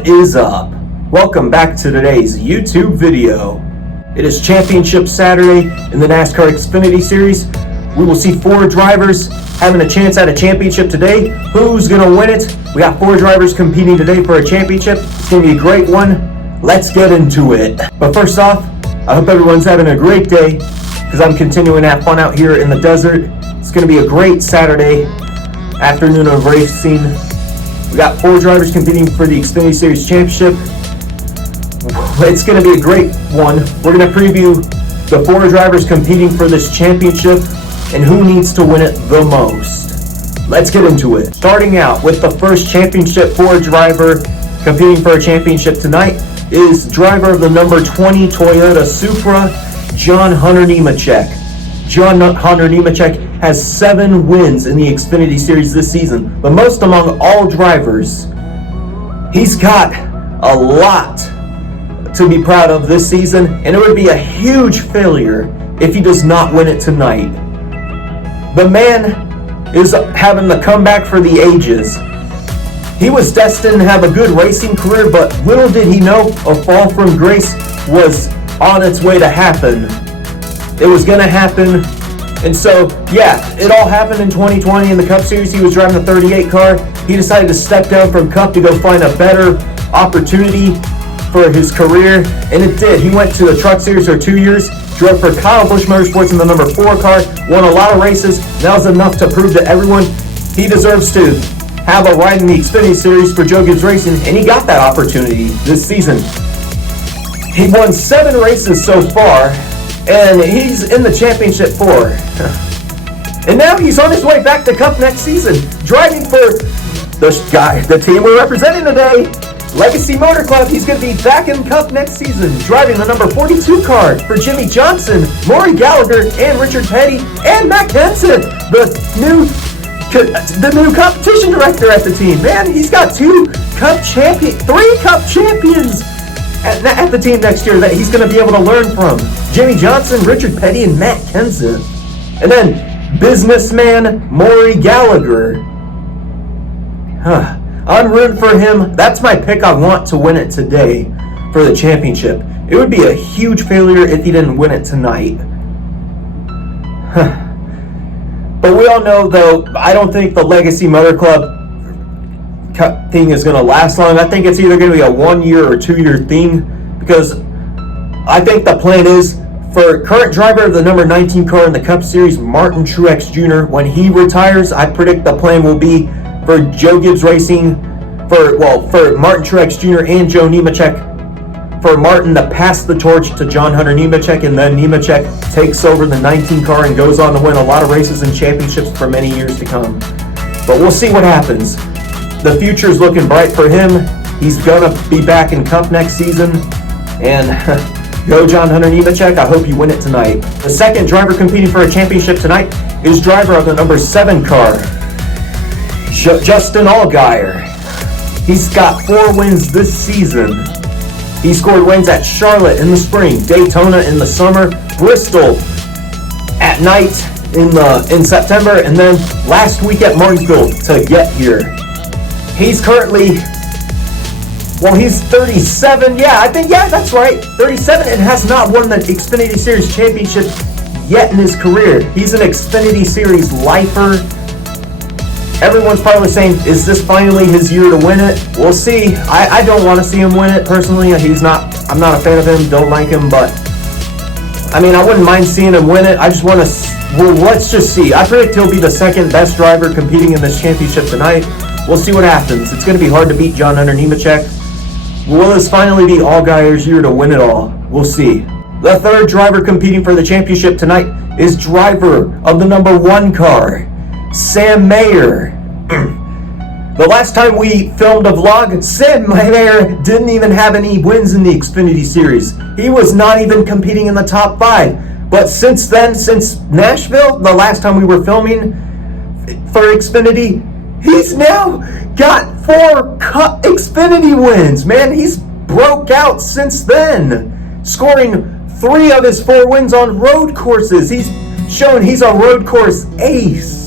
What is up? Welcome back to today's YouTube video. It is Championship Saturday in the NASCAR Xfinity Series. We will see 4 drivers having a chance at a championship today. Who's going to win it? We got 4 drivers competing today for a championship. It's going to be a great one. Let's get into it. But first off, I hope everyone's having a great day because I'm continuing to have fun out here in the desert. It's going to be a great Saturday afternoon of racing. We got 4 drivers competing for the Xfinity Series Championship. It's going to be a great one. We're going to preview the 4 drivers competing for this championship and who needs to win it the most. Let's get into it. Starting out with the first championship 4 driver competing for a championship tonight is driver of the number 20 Toyota Supra, John Hunter Nemechek. John Hunter Nemechek has 7 wins in the Xfinity Series this season, the most among all drivers. He's got a lot to be proud of this season, and it would be a huge failure if he does not win it tonight. The man is having the comeback for the ages. He was destined to have a good racing career, but little did he know a fall from grace was on its way to happen. It was going to happen. And so, yeah, it all happened in 2020 in the Cup Series. He was driving the 38 car. He decided to step down from Cup to go find a better opportunity for his career, and it did. He went to the Truck Series for 2 years, drove for Kyle Busch Motorsports in the number 4 car, won a lot of races. That was enough to prove to everyone he deserves to have a ride in the Xfinity Series for Joe Gibbs Racing, and he got that opportunity this season. He won 7 races so far, and he's in the championship 4. And now he's on his way back to Cup next season, driving for the team we're representing today, Legacy Motor Club. He's going to be back in Cup next season, driving the number 42 car for Jimmy Johnson, Maury Gallagher, and Richard Petty, and Matt Henson, the new competition director at the team. Man, he's got 3 Cup champions at the team next year that he's going to be able to learn from. Jimmy Johnson, Richard Petty, and Matt Henson. And then businessman Maury Gallagher. I'm rooting for him. That's my pick. I want to win it today for the championship. It would be a huge failure if he didn't win it tonight. But we all know, though, I don't think the Legacy Motor Club thing is going to last long. I think it's either going to be a 1-year or 2-year thing, because I think the plan is for current driver of the number 19 car in the Cup Series, Martin Truex Jr., when he retires, I predict the plan will be for Joe Gibbs Racing, for Martin Truex Jr. and Joe Nemechek, for Martin to pass the torch to John Hunter Nemechek, and then Nemechek takes over the 19 car and goes on to win a lot of races and championships for many years to come. But we'll see what happens. The future's looking bright for him. He's going to be back in Cup next season, and go John Hunter Nemechek. I hope you win it tonight. The second driver competing for a championship tonight is driver of the number 7 car, Justin Allgaier. He's got 4 wins this season. He scored wins at Charlotte in the spring, Daytona in the summer, Bristol at night in September, and then last week at Martinsville to get here. He's currently, he's 37. That's right. 37 and has not won the Xfinity Series Championship yet in his career. He's an Xfinity Series lifer. Everyone's probably saying, is this finally his year to win it? We'll see. I don't want to see him win it personally. I'm not a fan of him, don't like him, but I wouldn't mind seeing him win it. I just want to, let's just see. I predict he'll be the second best driver competing in this championship tonight. We'll see what happens. It's going to be hard to beat John Hunter Nemechek. Will this finally be Allgaier's year to win it all? We'll see. The third driver competing for the championship tonight is driver of the number 1 car, Sam Mayer. The last time we filmed a vlog, Sam Mayer didn't even have any wins in the Xfinity Series. He was not even competing in the top 5. But since then, since Nashville, the last time we were filming for Xfinity, he's now got 4 Cup Xfinity wins. Man, he's broke out since then, scoring 3 of his 4 wins on road courses. He's shown he's a road course ace.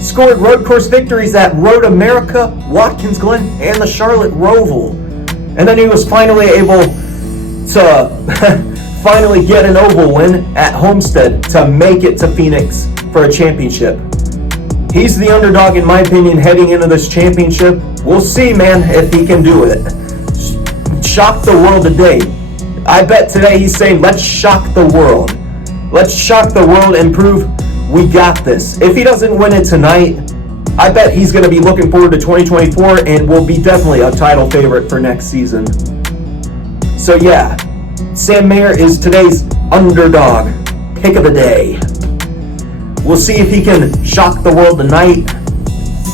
Scored road course victories at Road America, Watkins Glen, and the Charlotte Roval. And then he was finally able to finally get an oval win at Homestead to make it to Phoenix for a championship. He's the underdog, in my opinion, heading into this championship. We'll see, man, if he can do it. Shock the world today. I bet today he's saying, let's shock the world. Let's shock the world and prove we got this. If he doesn't win it tonight, I bet he's going to be looking forward to 2024 and will be definitely a title favorite for next season. So yeah, Sam Mayer is today's underdog pick of the day. We'll see if he can shock the world tonight.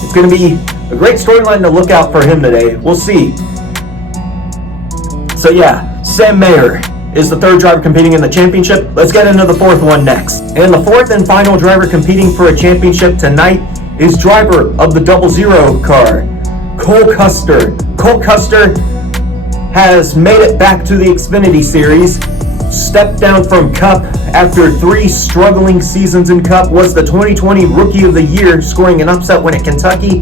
It's going to be a great storyline to look out for him today. We'll see. So yeah, Sam Mayer is the third driver competing in the championship. Let's get into the fourth one next. And the fourth and final driver competing for a championship tonight is driver of the 00 car, Cole Custer. Cole Custer has made it back to the Xfinity Series, stepped down from Cup after 3 struggling seasons in Cup, was the 2020 Rookie of the Year, scoring an upset win at Kentucky.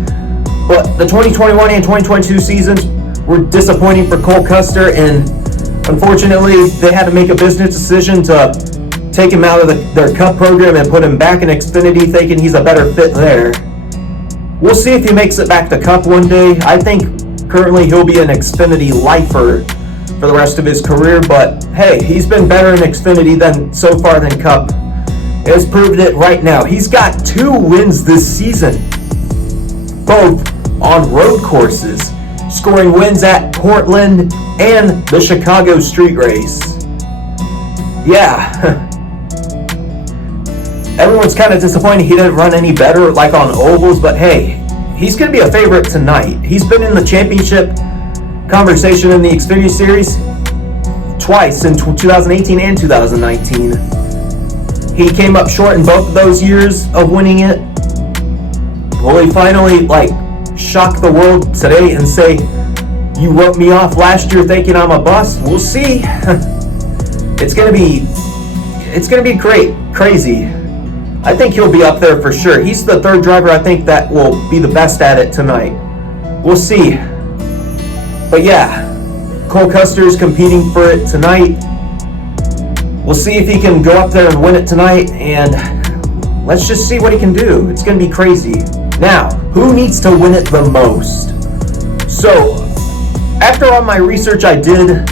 But the 2021 and 2022 seasons were disappointing for Cole Custer, and unfortunately, they had to make a business decision to take him out of their Cup program and put him back in Xfinity, thinking he's a better fit there. We'll see if he makes it back to Cup one day. I think currently he'll be an Xfinity lifer for the rest of his career, but hey, he's been better in Xfinity so far than Cup. He has proved it right now. He's got 2 wins this season, both on road courses, scoring wins at Portland and the Chicago Street Race. Yeah. Everyone's kind of disappointed he didn't run any better like on ovals, but hey, he's going to be a favorite tonight. He's been in the championship conversation in the Xfinity Series twice in 2018 and 2019. He came up short in both of those years of winning it. Will he finally shock the world today and say, you wrote me off last year thinking I'm a bust? We'll see. It's gonna be great, crazy. I think he'll be up there for sure. He's the third driver I think that will be the best at it tonight. We'll see. But yeah, Cole Custer's competing for it tonight. We'll see if he can go up there and win it tonight, and let's just see what he can do. It's gonna be crazy. Now, who needs to win it the most? So, after all my research I did,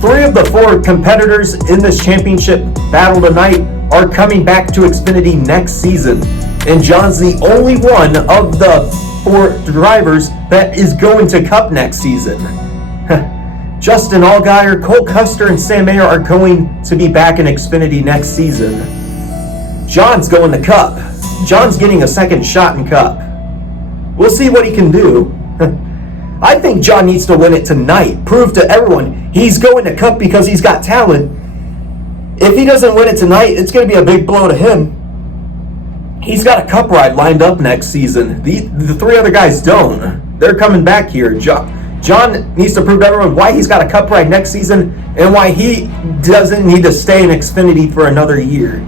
3 of the 4 competitors in this championship battle tonight are coming back to Xfinity next season. And John's the only one of the 4 drivers that is going to Cup next season. Justin Allgaier, Cole Custer, and Sam Mayer are going to be back in Xfinity next season. John's going to Cup. John's getting a second shot in Cup. We'll see what he can do. I think John needs to win it tonight. Prove to everyone he's going to Cup because he's got talent. If he doesn't win it tonight, it's going to be a big blow to him. He's got a Cup ride lined up next season. The 3 other guys don't. They're coming back here. John needs to prove to everyone why he's got a Cup ride next season and why he doesn't need to stay in Xfinity for another year.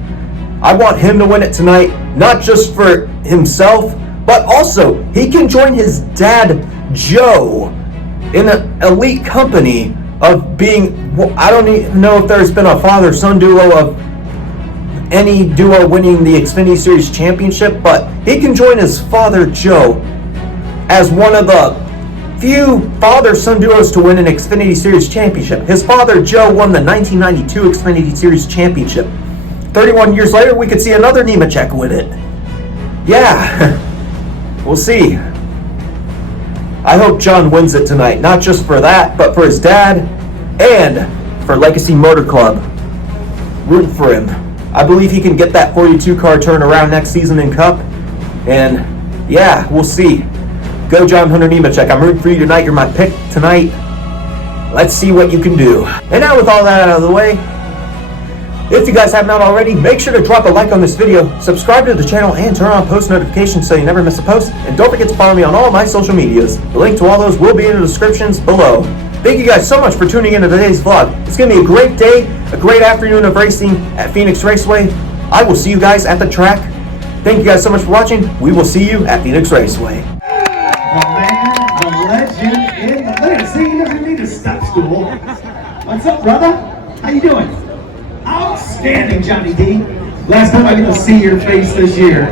I want him to win it tonight, not just for himself, but also he can join his dad, Joe, in an elite company of being, I don't even know if there's been a father-son duo of any duo winning the Xfinity Series championship, but he can join his father, Joe, as one of the few father-son duos to win an Xfinity Series championship. His father, Joe, won the 1992 Xfinity Series championship. 31 years later, we could see another Nemechek win it. Yeah, we'll see. I hope John wins it tonight, not just for that, but for his dad and for Legacy Motor Club. Rooting for him. I believe he can get that 42 car turned around next season in Cup. And yeah, we'll see. Go John Hunter Nemechek. I'm rooting for you tonight. You're my pick tonight. Let's see what you can do. And now with all that out of the way, if you guys have not already, make sure to drop a like on this video, subscribe to the channel, and turn on post notifications so you never miss a post. And don't forget to follow me on all my social medias. The link to all those will be in the descriptions below. Thank you guys so much for tuning into today's vlog. It's going to be a great day, a great afternoon of racing at Phoenix Raceway. I will see you guys at the track. Thank you guys so much for watching. We will see you at Phoenix Raceway. The man, the legend, in the legacy of What's up, brother? How you doing? Outstanding, Johnny D. Last time I get to see your face this year.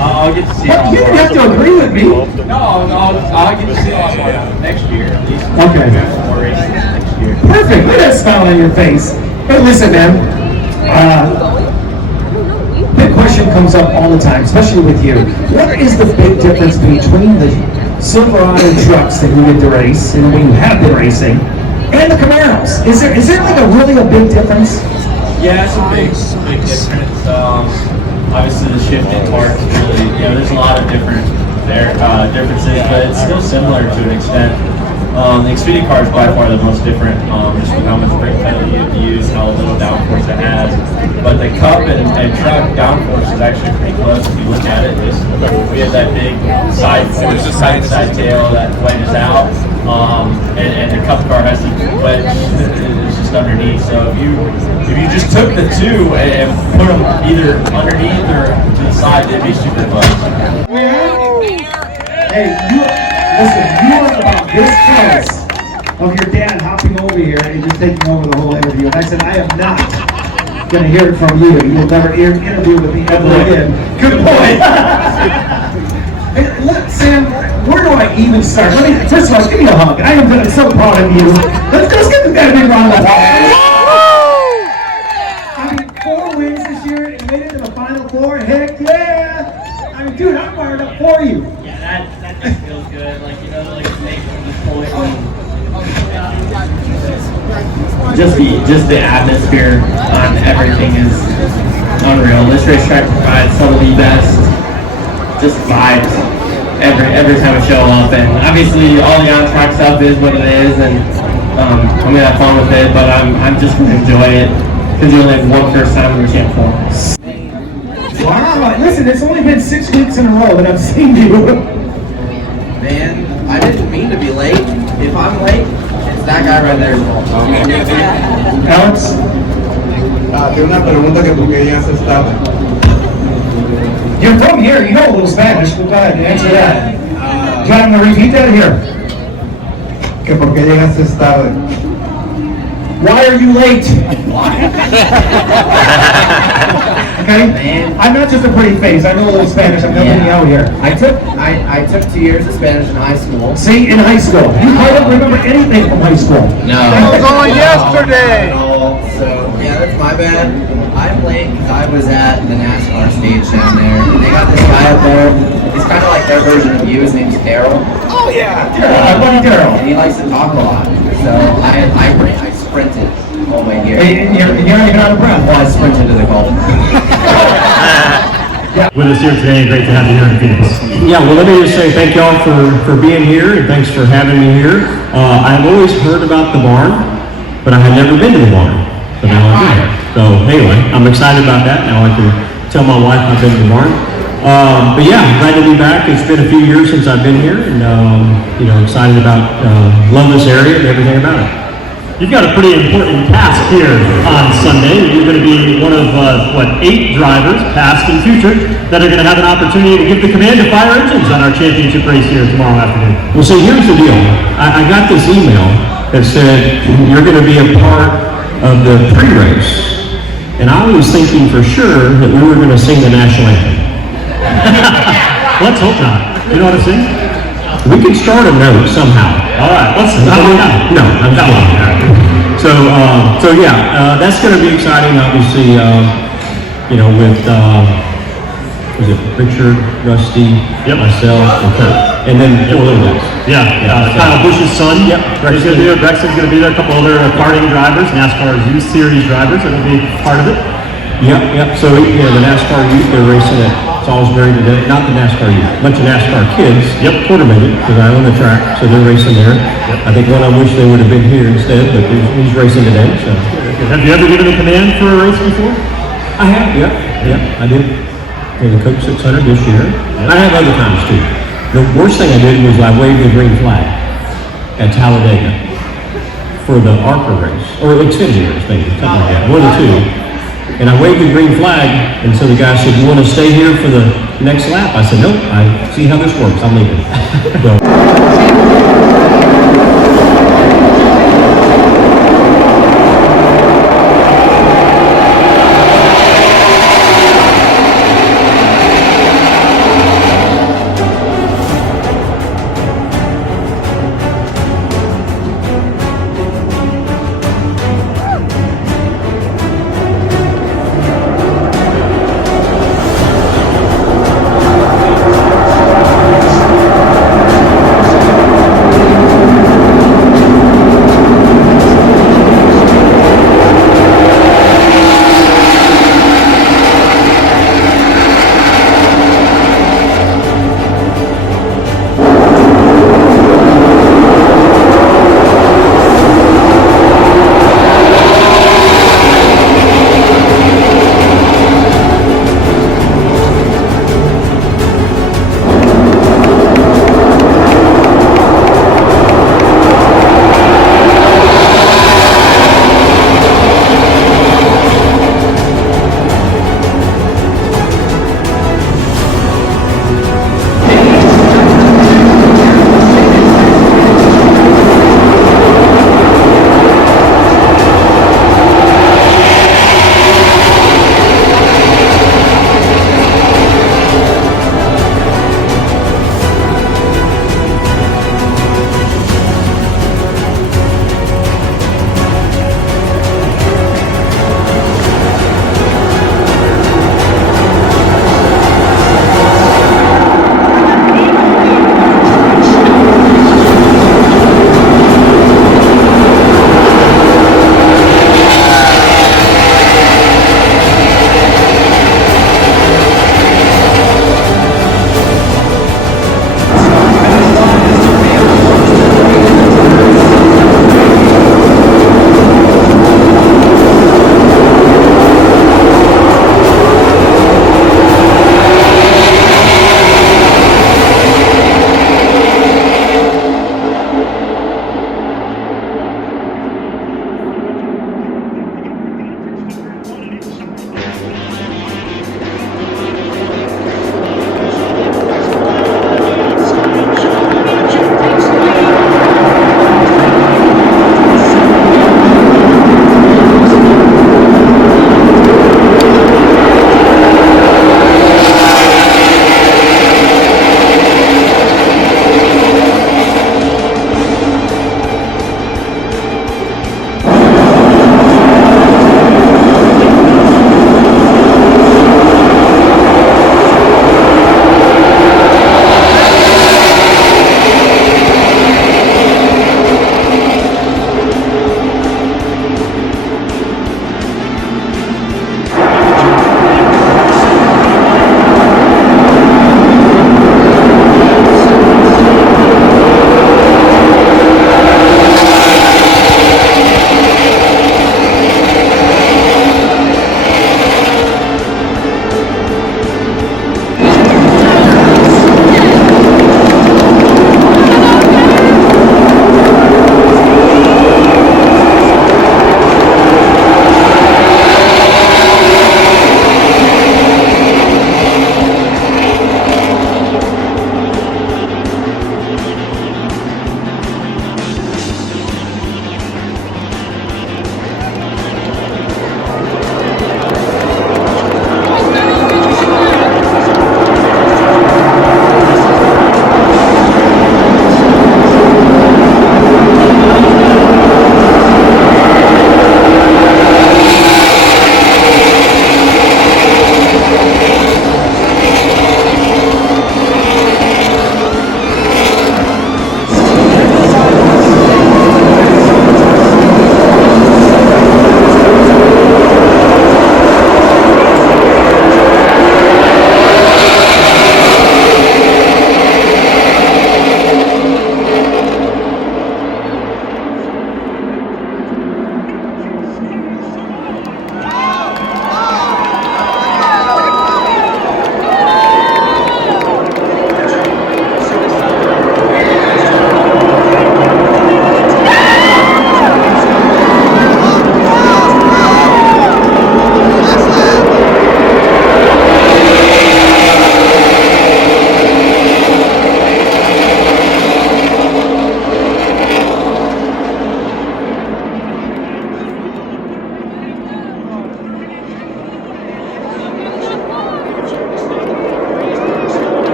I'll get to see it. You didn't have to agree with me. No, I'll get to see it next year at least. Okay. More races next year. Perfect. Look at that smile on your face. Hey, listen, man. Big question comes up all the time, especially with you. What is the big difference between the Silverado trucks that you get to race and when you have been racing and the Camaros? Is there like really a big difference? Yeah, it's a big difference. Obviously, the shifting parts really, there's a lot of differences, but it's still similar to an extent. The Xfinity car is by far the most different, just with how much brake pedal you have to use, how little downforce it has. But the Cup and truck downforce is actually pretty close if you look at it. We have that big side tail that wedges out, and the Cup car has the wedge it's just underneath. So if you just took the two and put them either underneath or to the side, they'd be super close. Hey, listen, you are about this close of your dad hopping over here and just taking over the whole interview. And I said, I am not going to hear it from you. You'll never interview with me ever again. Good point. Hey, look, Sam, where do I even start? First of all, give me a hug. I am so proud of you. Let's get this guy a big round of applause. I mean, 4 wins this year and made it to the Final Four. Heck yeah! I mean, dude, I'm fired up for you. Yeah, that just feels good. Like make from this point. Just the atmosphere on everything is unreal. This racetrack provides some of the best just vibes every time we show up, and obviously all the on-track stuff is what it is, and I'm gonna have fun with it. But I'm just gonna enjoy it because you only have one first time in the Champ 4. Wow, listen, it's only been 6 weeks in a row that I've seen you. Man, I didn't mean to be late. If I'm late, it's that guy right there. Alex? Tengo una pregunta que porque ya se estaba. You're from here, you know a little Spanish. Go ahead and answer that. Do you want to repeat that here? Que porque llegaste tarde. Why are you late? Okay? I'm not just a pretty face. I know a little Spanish. I'm helping you out here. I took 2 years of Spanish in high school. See, in high school. You don't remember anything from high school. No. I was on yesterday. So, yeah, that's my bad. I'm late because I was at the NASCAR stage down there. And they got this guy up there. He's kind of like their version of you. His name's Daryl. Oh, yeah. Daryl. I love Daryl. And he likes to talk a lot. So I sprinted all the way here. And you're not even out of breath. Well, I sprinted to the goal. With us here today, great to have you here in Phoenix. Yeah, well, let me just say thank y'all for being here, and thanks for having me here. I've always heard about the barn, but I had never been to the barn, so now I do. So anyway, I'm excited about that. Now I can tell my wife I've been to the barn. But yeah, I'm glad to be back. It's been a few years since I've been here, and excited about, love this area and everything about it. You've got a pretty important task here on Sunday. You're going to be one of, 8 drivers, past and future, that are going to have an opportunity to give the command to fire engines on our championship race here tomorrow afternoon. Well, see, here's the deal. I got this email that said you're going to be a part of the pre-race, and I was thinking for sure that we were going to sing the national anthem. Let's hope not. You know what I'm saying? We could start a note somehow. All right, let's No, I'm just kidding. So yeah, that's going to be exciting. Obviously, with was it Richard, Rusty, myself, and Kurt, and then 4 little guys. Kyle Busch's son. Yep. He's going to be there. Braxton's going to be there. A couple other karting drivers, NASCAR Youth Series drivers, that will be part of it. Yep. So the NASCAR youth, they're racing at Salisbury today. Not the NASCAR youth, a bunch of NASCAR kids. Quarter minute, because I own the track, so they're racing there. I think one of them wish they would have been here instead, but he's racing today. So. Have you ever given a command for a race before? I have. Yep. I did. In the Coke 600 this year. And I have other times too. The worst thing I did was I waved the green flag at Talladega for the ARCA race, or Xfinity race, maybe, something like that. One of the two. And I waved the green flag, and so the guy said, "You want to stay here for the next lap?" I said, "Nope, I see how this works, I'm leaving." So.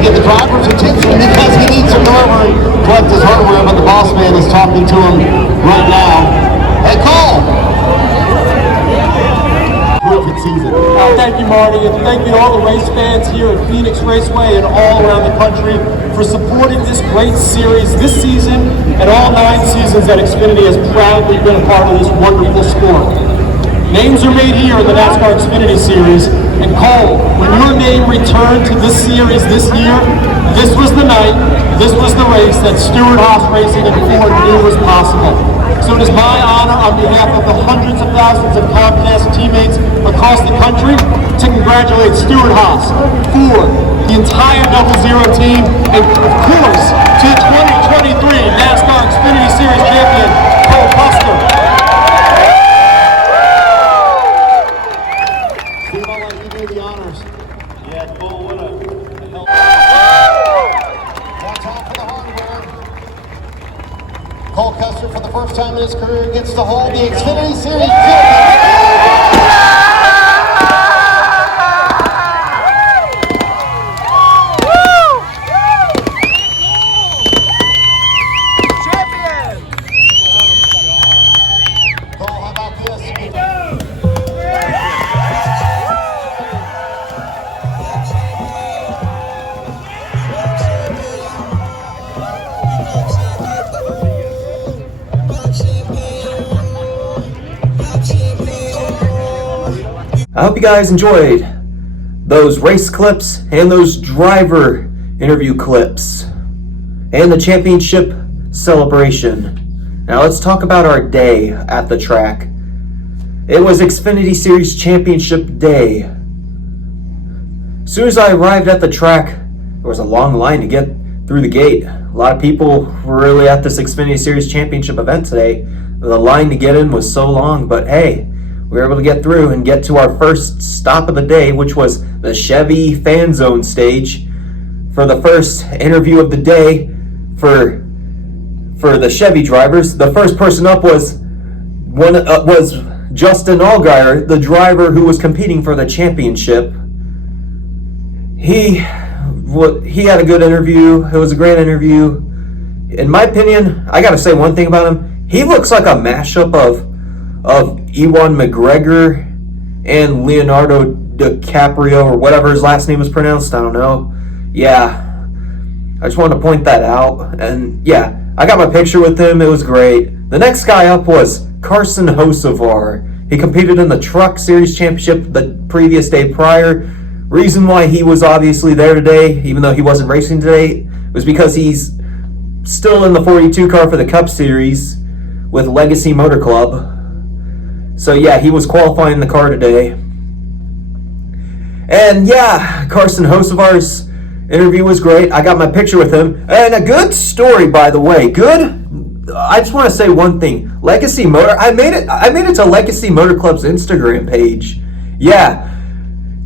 to get the driver's attention because he needs to go over and collect his hardware, but the boss man is talking to him right now. Hey, Cole! Terrific season. Thank you, Marty, and thank you to all the race fans here at Phoenix Raceway and all around the country for supporting this great series this season and all 9 seasons that Xfinity has proudly been a part of this wonderful sport. Names are made here in the NASCAR Xfinity Series, and Cole, when your name returned to this series this year, this was the night, this was the race that Stewart Haas Racing and Ford knew was possible. So it is my honor on behalf of the hundreds of thousands of Comcast teammates across the country to congratulate Stewart Haas, Ford, the entire Double Zero team, and of course to the 2023 NASCAR Xfinity Series champion, Cole Custer. Steve, I'll let you do the honors. Yeah, Cole, what a hell. Watch out for the hardware. Cole Custer, for the first time in his career, gets to hold the Xfinity Series Cole, how about this? I hope you guys enjoyed those race clips and those driver interview clips and the championship celebration. Now let's talk about our day at the track. It was Xfinity Series Championship Day. As soon as I arrived at the track, there was a long line to get through the gate. A lot of people were really at this Xfinity Series Championship event today. The line to get in was so long, but hey, we were able to get through and get to our first stop of the day, which was the Chevy Fan Zone stage for the first interview of the day for the Chevy drivers. The first person up was Justin Allgaier, the driver who was competing for the championship. He had a good interview. It was a great interview. In my opinion, I got to say one thing about him. He looks like a mashup of Ewan McGregor and Leonardo DiCaprio, or whatever his last name is pronounced. I don't know. Yeah, I just wanted to point that out. And yeah, I got my picture with him. It was great. The next guy up was Carson Hocevar. He competed in the Truck Series Championship the previous day prior. Reason why he was obviously there today, even though he wasn't racing today, was because he's still in the 42 car for the Cup Series with Legacy Motor Club. So yeah, he was qualifying the car today. And yeah, Carson Hocevar's interview was great. I got my picture with him. And a good story, by the way. I just want to say one thing. Legacy Motor, I made it to Legacy Motor Club's Instagram page. Yeah.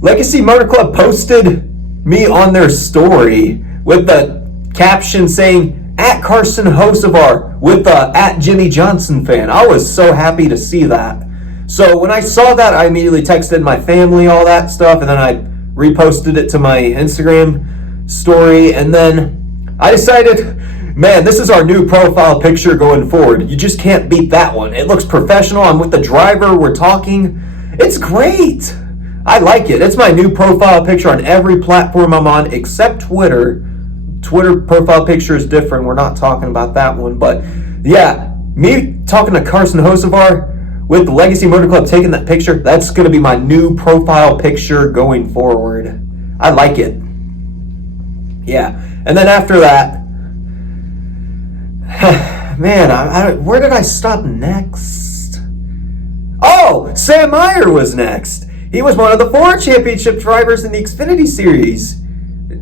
Legacy Motor Club posted me on their story with the caption saying, "at Carson Hocevar," with the "at Jimmy Johnson fan." I was so happy to see that. So when I saw that, I immediately texted my family, all that stuff, and then I reposted it to my Instagram story. And then I decided, man, this is our new profile picture going forward. You just can't beat that one. It looks professional. I'm with the driver. We're talking. It's great. I like it. It's my new profile picture on every platform I'm on except Twitter. Twitter profile picture is different. We're not talking about that one. But yeah, me talking to Carson Hocevar with the Legacy Motor Club taking that picture, that's going to be my new profile picture going forward. I like it. Yeah. And then after that, man, where did I stop next? Oh, Sam Meyer was next. He was one of the 4 championship drivers in the Xfinity Series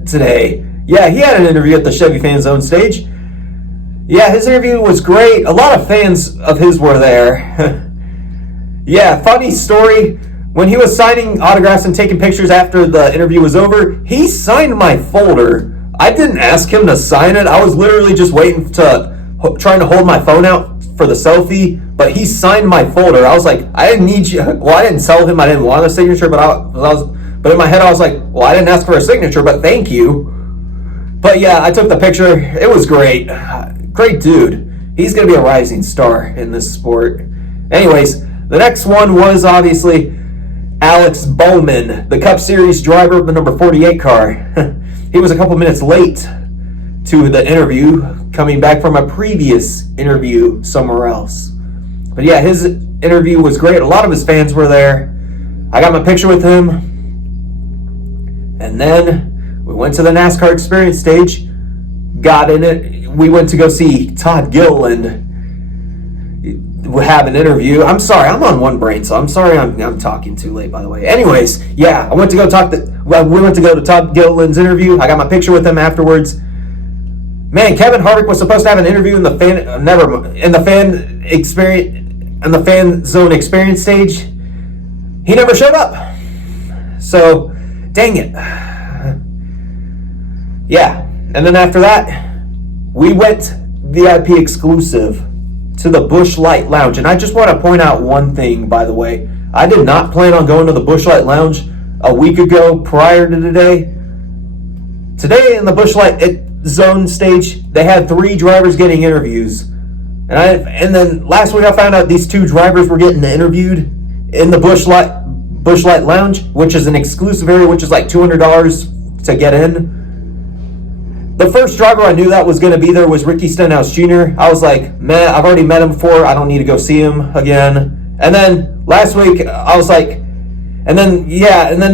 today. Yeah, he had an interview at the Chevy Fan Zone stage. Yeah, his interview was great. A lot of fans of his were there. Yeah, funny story. When he was signing autographs and taking pictures after the interview was over, he signed my folder. I didn't ask him to sign it. I was literally just waiting trying to hold my phone out for the selfie, but he signed my folder. I was like, I didn't need you. Well, I didn't tell him I didn't want a signature, but in my head I was like, well, I didn't ask for a signature, but thank you. But yeah, I took the picture. It was great. Great dude. He's going to be a rising star in this sport. Anyways, the next one was obviously Alex Bowman, the Cup Series driver of the number 48 car. He was a couple minutes late to the interview, coming back from a previous interview somewhere else. But yeah, his interview was great. A lot of his fans were there. I got my picture with him. And then we went to the NASCAR experience stage, got in it. We went to go see Todd Gilliland have an interview. I'm sorry, I'm on one brain, so I'm sorry I'm talking too late, by the way. Anyways, yeah, we went to go to Todd Gilliland's interview. I got my picture with him afterwards. Man, Kevin Harvick was supposed to have an interview in the fan zone experience stage. He never showed up. So, dang it. Yeah, and then after that, we went VIP exclusive to the Busch Light Lounge. And I just want to point out one thing, by the way. I did not plan on going to the Busch Light Lounge a week ago prior to today. Today in the Busch Light Zone stage, they had 3 drivers getting interviews. And then last week I found out these 2 drivers were getting interviewed in the Busch Light Lounge, which is an exclusive area, which is like $200 to get in. The first driver I knew that was going to be there was Ricky Stenhouse Jr. I was like, man, I've already met him before. I don't need to go see him again. And then last week I was like, and then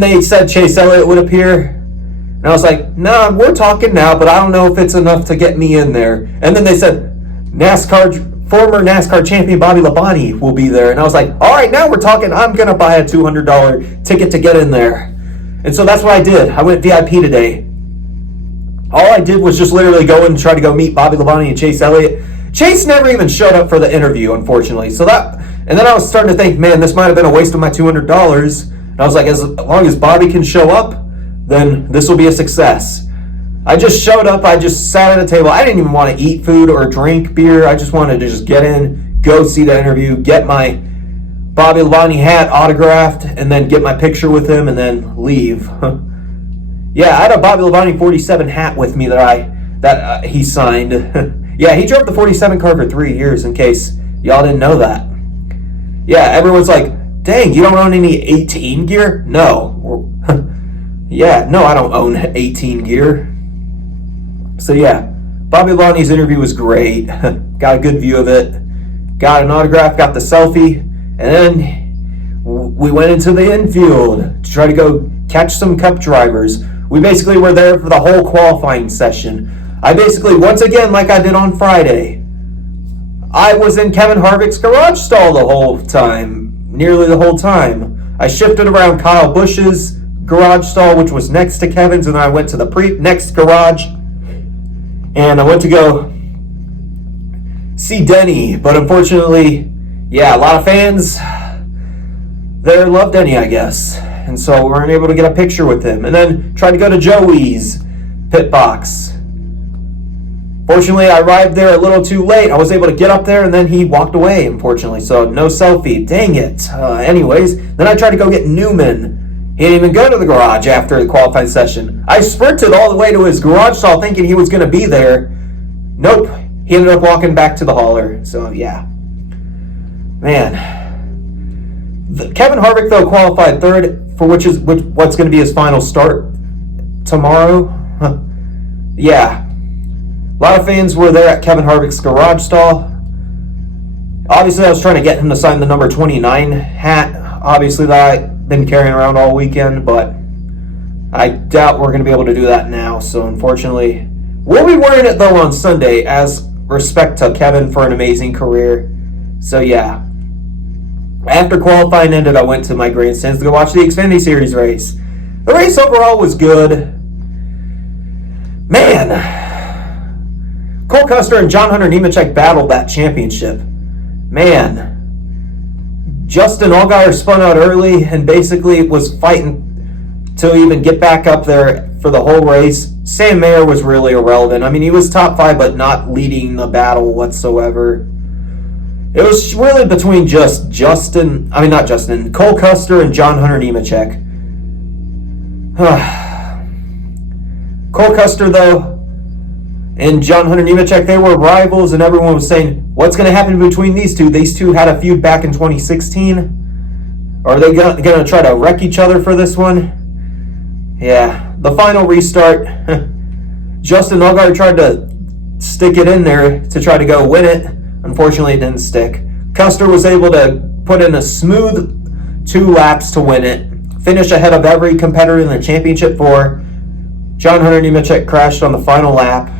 they said Chase Elliott would appear. And I was like, nah, we're talking now, but I don't know if it's enough to get me in there. And then they said former NASCAR champion Bobby Labonte will be there. And I was like, all right, now we're talking. I'm going to buy a $200 ticket to get in there. And so that's what I did. I went VIP today. All I did was just literally go in and try to go meet Bobby Labonte and Chase Elliott. Chase never even showed up for the interview, unfortunately. And then I was starting to think, man, this might have been a waste of my $200. And I was like, as long as Bobby can show up, then this will be a success. I just showed up. I just sat at a table. I didn't even want to eat food or drink beer. I just wanted to just get in, go see the interview, get my Bobby Labonte hat autographed, and then get my picture with him, and then leave. Yeah, I had a Bobby Labonte 47 hat with me that he signed. Yeah, he drove the 47 car for 3 years, in case y'all didn't know that. Yeah, everyone's like, dang, you don't own any 18 gear? No. Yeah, no, I don't own 18 gear. So yeah, Bobby Labonte's interview was great. Got a good view of it. Got an autograph, got the selfie, and then we went into the infield to try to go catch some Cup drivers. We basically were there for the whole qualifying session. I basically, once again, like I did on Friday, I was in Kevin Harvick's garage stall the whole time, nearly the whole time. I shifted around Kyle Busch's garage stall, which was next to Kevin's, and then I went to the next garage, and I went to go see Denny. But unfortunately, yeah, a lot of fans there love Denny, I guess. And so we weren't able to get a picture with him. And then tried to go to Joey's pit box. Fortunately, I arrived there a little too late. I was able to get up there, and then he walked away, unfortunately. So no selfie. Dang it. Anyways, then I tried to go get Newman. He didn't even go to the garage after the qualifying session. I sprinted all the way to his garage stall thinking he was going to be there. Nope. He ended up walking back to the hauler. So, yeah. Man. Kevin Harvick, though, qualified third, for what's going to be his final start tomorrow. Yeah. A lot of fans were there at Kevin Harvick's garage stall. Obviously, I was trying to get him to sign the number 29 hat, obviously, that I've been carrying around all weekend, but I doubt we're going to be able to do that now. So, unfortunately, we'll be wearing it, though, on Sunday as respect to Kevin for an amazing career. So, yeah. After qualifying ended, I went to my grandstands to go watch the Xfinity Series race. The race overall was good. Man, Cole Custer and John Hunter Nemechek battled that championship. Man, Justin Allgaier spun out early and basically was fighting to even get back up there for the whole race. Sam Mayer was really irrelevant. I mean, he was top 5, but not leading the battle whatsoever. It was really between just Cole Custer and John Hunter Nemechek. Cole Custer, though, and John Hunter Nemechek, they were rivals, and everyone was saying, what's going to happen between these two? These two had a feud back in 2016. Are they going to try to wreck each other for this one? Yeah, the final restart, Justin Allgaier tried to stick it in there to try to go win it. Unfortunately, it didn't stick. Custer was able to put in a smooth 2 laps to win it, finish ahead of every competitor in the championship 4. John Hunter Nemechek crashed on the final lap.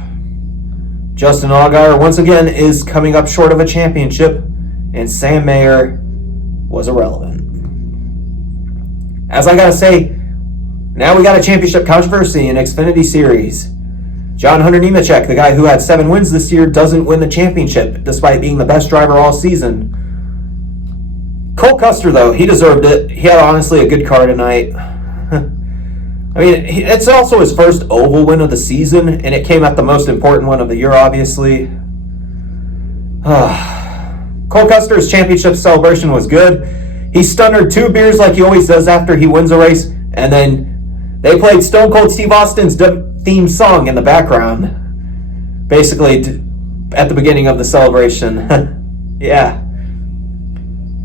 Justin Allgaier, once again, is coming up short of a championship, and Sam Mayer was irrelevant. As I gotta say, now we got a championship controversy in Xfinity Series. John Hunter Nemechek, the guy who had 7 wins this year, doesn't win the championship, despite being the best driver all season. Cole Custer, though, he deserved it. He had, honestly, a good car tonight. I mean, it's also his first oval win of the season, and it came at the most important one of the year, obviously. Cole Custer's championship celebration was good. He stunnered 2 beers like he always does after he wins a race, and then they played Stone Cold Steve Austin's theme song in the background, basically at the beginning of the celebration. Yeah,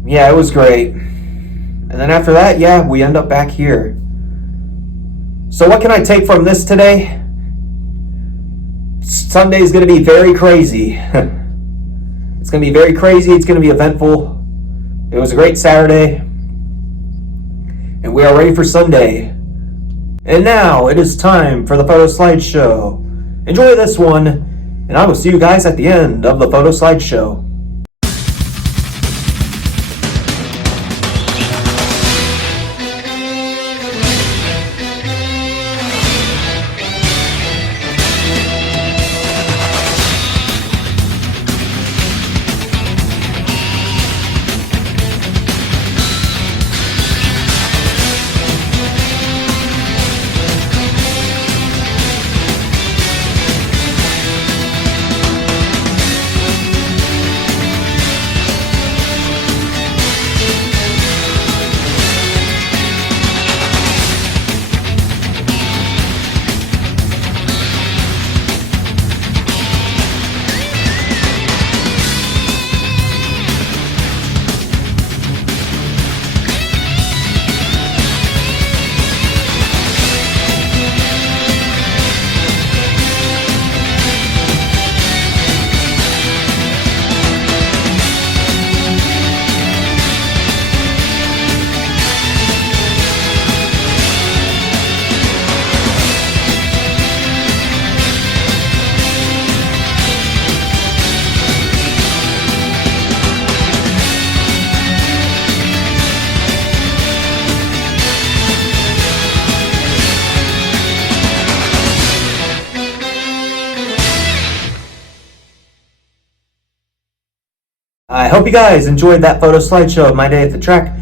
it was great. And then after that, yeah, we end up back here. So what can I take from this today? Sunday is going to be very crazy. It's going to be very crazy. It's going to be eventful. It was a great Saturday. And we are ready for Sunday. And now it is time for the photo slideshow. Enjoy this one, and I will see you guys at the end of the photo slideshow. I hope you guys enjoyed that photo slideshow of my day at the track.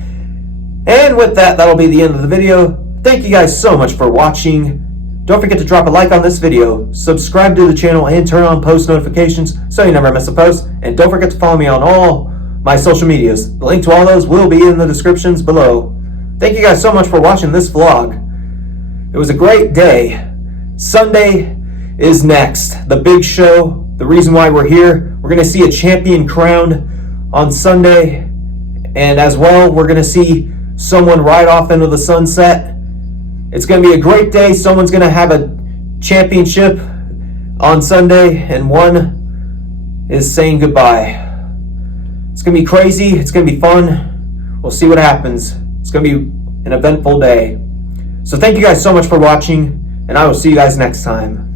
And with that, that'll be the end of the video. Thank you guys so much for watching. Don't forget to drop a like on this video, subscribe to the channel, and turn on post notifications so you never miss a post. And don't forget to follow me on all my social medias. The link to all those will be in the descriptions below. Thank you guys so much for watching this vlog. It was a great day. Sunday is next. The big show. The reason why we're here. We're going to see a champion crowned on Sunday, and as well, we're going to see someone ride off into the sunset. It's going to be a great day. Someone's going to have a championship on Sunday, and one is saying goodbye. It's going to be crazy. It's going to be fun. We'll see what happens. It's going to be an eventful day. So thank you guys so much for watching, and I will see you guys next time.